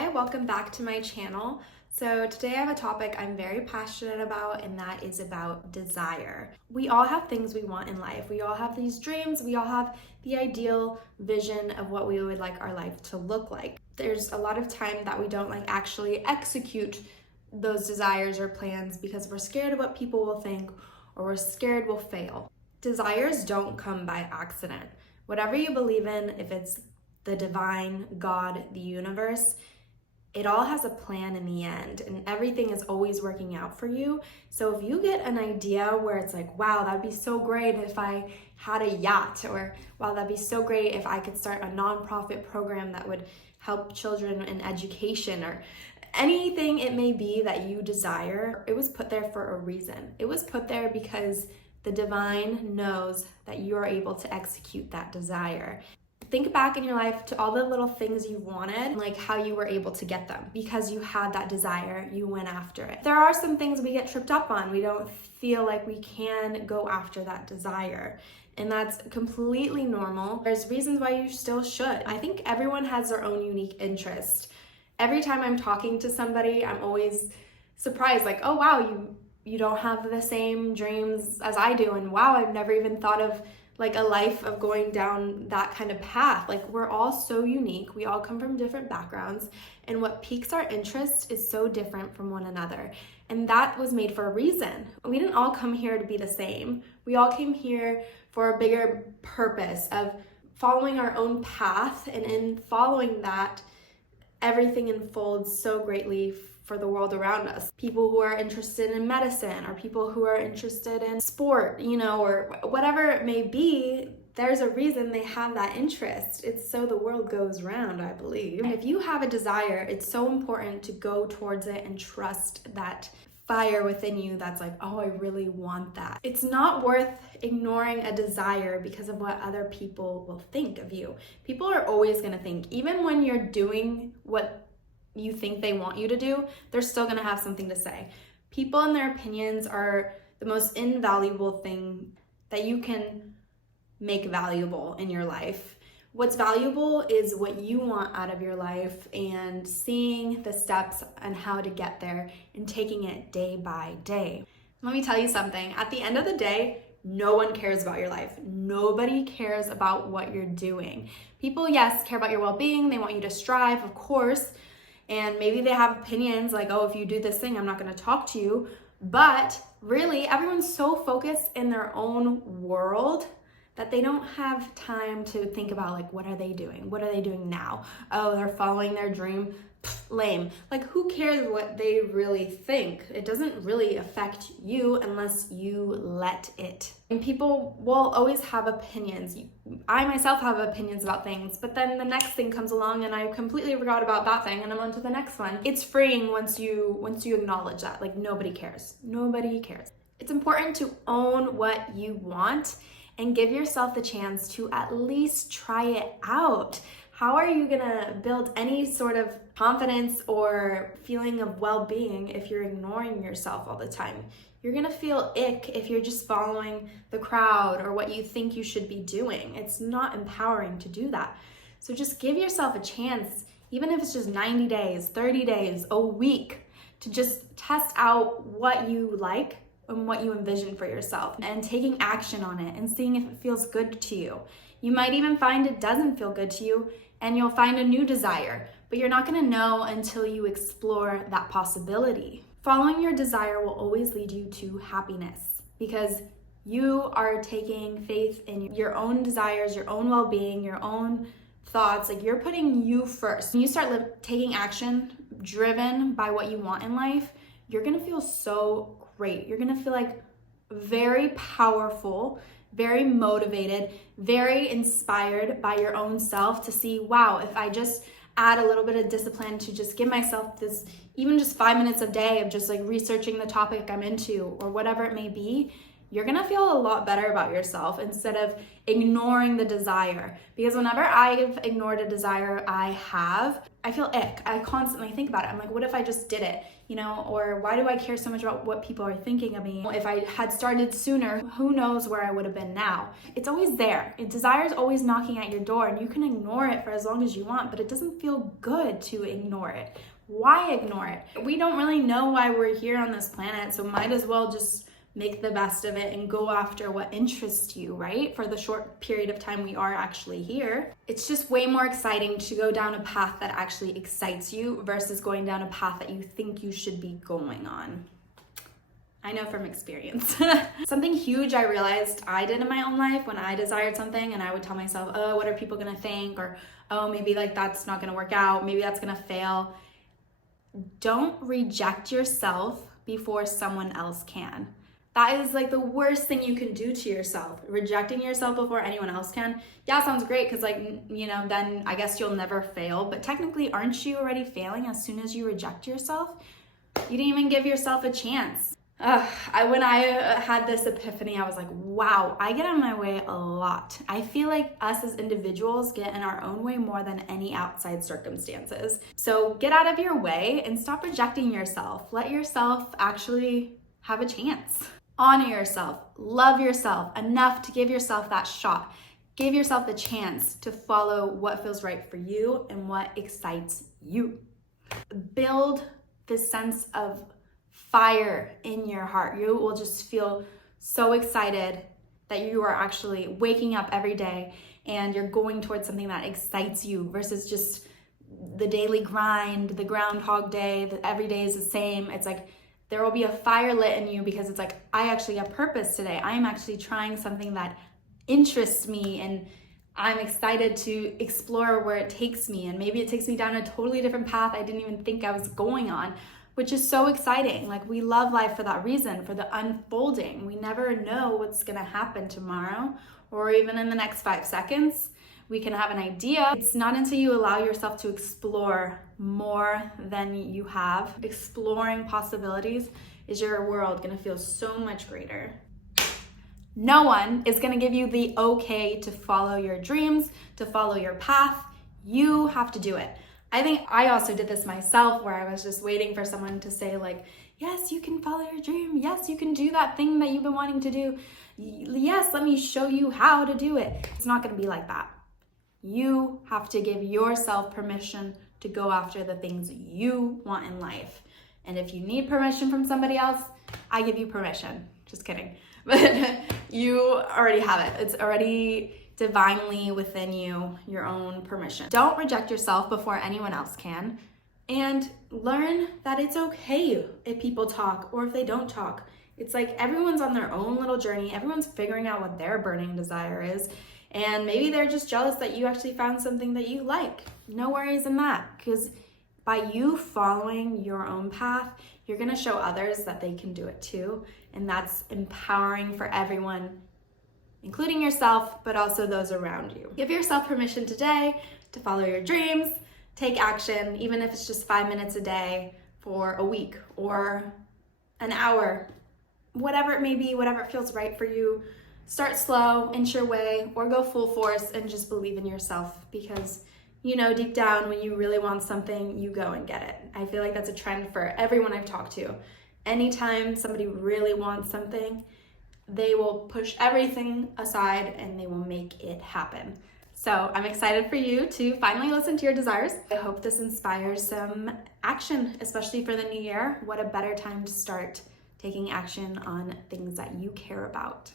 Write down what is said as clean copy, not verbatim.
Hi, welcome back to my channel. So today I have a topic I'm very passionate about, and that is about desire. We all have things we want in life. We all have these dreams. We all have the ideal vision of what we would like our life to look like. There's a lot of time that we don't actually execute those desires or plans because we're scared of what people will think, or we're scared we'll fail. Desires don't come by accident. Whatever you believe in, if it's the divine, God, the universe, it all has a plan in the end, and everything is always working out for you. So if you get an idea where it's like, wow, that'd be so great if I had a yacht, or wow, that'd be so great if I could start a nonprofit program that would help children in education, or anything it may be that you desire, it was put there for a reason. It was put there because the divine knows that you are able to execute that desire. Think back in your life to all the little things you wanted, like how you were able to get them. Because you had that desire, you went after it. There are some things we get tripped up on. We don't feel like we can go after that desire. And that's completely normal. There's reasons why you still should. I think everyone has their own unique interest. Every time I'm talking to somebody, I'm always surprised, like, oh wow, you don't have the same dreams as I do. And wow, I've never even thought of like a life of going down that kind of path. Like, we're all so unique. We all come from different backgrounds, and what piques our interest is so different from one another. And that was made for a reason. We didn't all come here to be the same. We all came here for a bigger purpose of following our own path, and in following that, everything unfolds so greatly for the world around us. People who are interested in medicine, or people who are interested in sport, or whatever it may be, there's a reason they have that interest. It's so the world goes round, I believe. And if you have a desire, it's so important to go towards it and trust that fire within you that's like, oh, I really want that. It's not worth ignoring a desire because of what other people will think of you. People are always gonna think, even when you're doing what you think they want you to do, they're still gonna have something to say. People and their opinions are the most invaluable thing that you can make valuable in your life. What's valuable is what you want out of your life, and seeing the steps and how to get there and taking it day by day. Let me tell you something. At the end of the day, no one cares about your life. Nobody cares about what you're doing. People, yes, care about your well-being. They want you to strive, of course. And maybe they have opinions like, oh, if you do this thing, I'm not going to talk to you. But really, everyone's so focused in their own world that they don't have time to think about, like, what are they doing? What are they doing now? Oh, they're following their dream. Pfft, lame. Like, who cares what they really think? It doesn't really affect you unless you let it. And people will always have opinions. I myself have opinions about things, but then the next thing comes along and I completely forgot about that thing and I'm on to the next one. It's freeing once you acknowledge that. Like, nobody cares. Nobody cares. It's important to own what you want and give yourself the chance to at least try it out. How are you gonna build any sort of confidence or feeling of well-being if you're ignoring yourself all the time? You're gonna feel ick if you're just following the crowd or what you think you should be doing. It's not empowering to do that. So just give yourself a chance, even if it's just 90 days, 30 days, a week, to just test out what you like and what you envision for yourself, and taking action on it and seeing if it feels good to you. You might even find it doesn't feel good to you, and you'll find a new desire, but you're not gonna know until you explore that possibility. Following your desire will always lead you to happiness, because you are taking faith in your own desires, your own well-being, your own thoughts. Like, you're putting you first. When you start taking action driven by what you want in life, you're gonna feel so great. You're gonna feel like very powerful, very motivated, very inspired by your own self to see, wow, if I just add a little bit of discipline to just give myself this, even just 5 minutes a day of just like researching the topic I'm into or whatever it may be, you're gonna feel a lot better about yourself instead of ignoring the desire. Because whenever I've ignored a desire I feel ick. I constantly think about it. I'm like, what if I just did it? You know, or why do I care so much about what people are thinking of me? If I had started sooner, who knows where I would have been now? It's always there. Desire is always knocking at your door, and you can ignore it for as long as you want, but it doesn't feel good to ignore it. Why ignore it? We don't really know why we're here on this planet, so might as well just make the best of it and go after what interests you, right? For the short period of time we are actually here. It's just way more exciting to go down a path that actually excites you versus going down a path that you think you should be going on. I know from experience. Something huge I realized I did in my own life when I desired something and I would tell myself, oh, what are people gonna think? Or, oh, maybe like that's not gonna work out. Maybe that's gonna fail. Don't reject yourself before someone else can. That is like the worst thing you can do to yourself. Rejecting yourself before anyone else can. Yeah, sounds great because then I guess you'll never fail. But technically, aren't you already failing as soon as you reject yourself? You didn't even give yourself a chance. When I had this epiphany, I was like, wow, I get in my way a lot. I feel like us as individuals get in our own way more than any outside circumstances. So get out of your way and stop rejecting yourself. Let yourself actually have a chance. Honor yourself, love yourself enough to give yourself that shot. Give yourself the chance to follow what feels right for you and what excites you. Build this sense of fire in your heart. You will just feel so excited that you are actually waking up every day and you're going towards something that excites you versus just the daily grind, the Groundhog Day, that every day is the same. It's like there will be a fire lit in you because it's like, I actually have purpose today. I am actually trying something that interests me and I'm excited to explore where it takes me. And maybe it takes me down a totally different path I didn't even think I was going on, which is so exciting. Like, we love life for that reason, for the unfolding. We never know what's gonna happen tomorrow or even in the next 5 seconds. We can have an idea. It's not until you allow yourself to explore more than you have. Exploring possibilities is your world gonna feel so much greater. No one is gonna give you the okay to follow your dreams, to follow your path. You have to do it. I think I also did this myself where I was just waiting for someone to say like, yes, you can follow your dream. Yes, you can do that thing that you've been wanting to do. Yes, let me show you how to do it. It's not gonna be like that. You have to give yourself permission to go after the things you want in life. And if you need permission from somebody else, I give you permission. Just kidding. But you already have it. It's already divinely within you, your own permission. Don't reject yourself before anyone else can. And learn that it's okay if people talk or if they don't talk. It's like everyone's on their own little journey. Everyone's figuring out what their burning desire is. And maybe they're just jealous that you actually found something that you like. No worries in that, because by you following your own path, you're gonna show others that they can do it too. And that's empowering for everyone, including yourself, but also those around you. Give yourself permission today to follow your dreams, take action, even if it's just 5 minutes a day for a week or an hour, whatever it may be, whatever feels right for you. Start slow, inch your way, or go full force and just believe in yourself, because you know deep down when you really want something, you go and get it. I feel like that's a trend for everyone I've talked to. Anytime somebody really wants something, they will push everything aside and they will make it happen. So I'm excited for you to finally listen to your desires. I hope this inspires some action, especially for the new year. What a better time to start taking action on things that you care about.